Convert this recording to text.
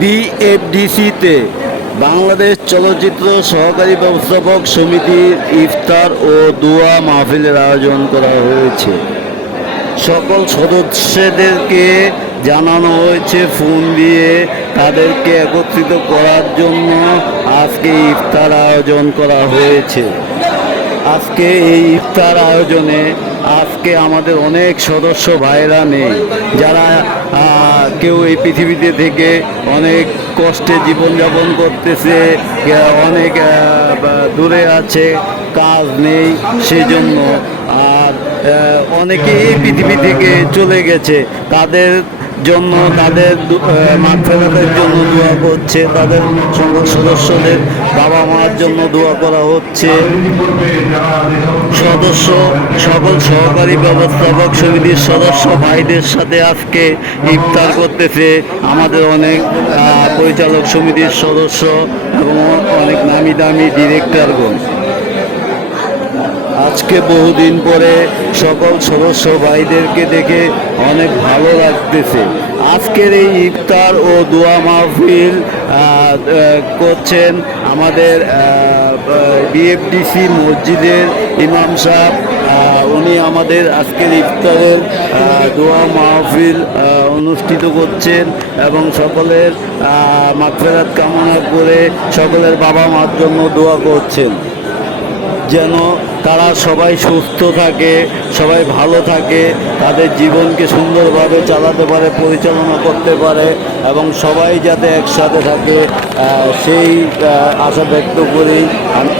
বিএফডিসিতে বাংলাদেশ চলচ্চিত্র সহকারী ব্যবস্থাপক সমিতির ইফতার ও দোয়া মাহফিলের আয়োজন করা হয়েছে। সকল সদস্যদেরকে জানানো হয়েছে, ফোন দিয়ে তাদেরকে একত্রিত করার জন্য আজকে ইফতার আয়োজন করা হয়েছে। আজকে এই ইফতার আয়োজনে আজকে আমাদের অনেক সদস্য ভাইরা নেই। যারা কেউ এই পৃথিবীতে থেকে অনেক কষ্টে জীবনযাপন করতেছে অনেক দূরে আছে কাজ নেই সেজন্য। আর আহ, অনেকে এই পৃথিবী থেকে চলে গেছে। তাদের জন্য তাদের মাঠফেরাতের জন্য দোয়া করছে, তাদের সকল সদস্যদের বাবা মার জন্য দোয়া করা হচ্ছে। সদস্য, সকল সহকারী ব্যবস্থাপক সমিতির সদস্য ভাইদের সাথে আজকে ইফতার করতেছে। আমাদের অনেক পরিচালক সমিতির সদস্য এবং অনেক নামি দামি ডিরেক্টরগণ আজকে বহুদিন পরে সকল সদস্য ভাইদেরকে দেখে অনেক ভালো লাগতেছে। আজকের এই ইফতার ও দোয়া মাহফিল করছেন আমাদের বিএফডিসি মসজিদের ইমাম সাহেব। উনি আমাদের আজকের ইফতারের দোয়া মাহফিল অনুষ্ঠিত করছেন এবং সকলের মাগফেরাত কামনা করে সকলের বাবা মার জন্য দোয়া করছেন। যেন তারা সবাই সুস্থ থাকে, সবাই ভালো থাকে, তাদের জীবনকে সুন্দরভাবে চালাতে পারে, পরিচালনা করতে পারে এবং সবাই যাতে একসাথে থাকে সেই আশা ব্যক্ত করি আমি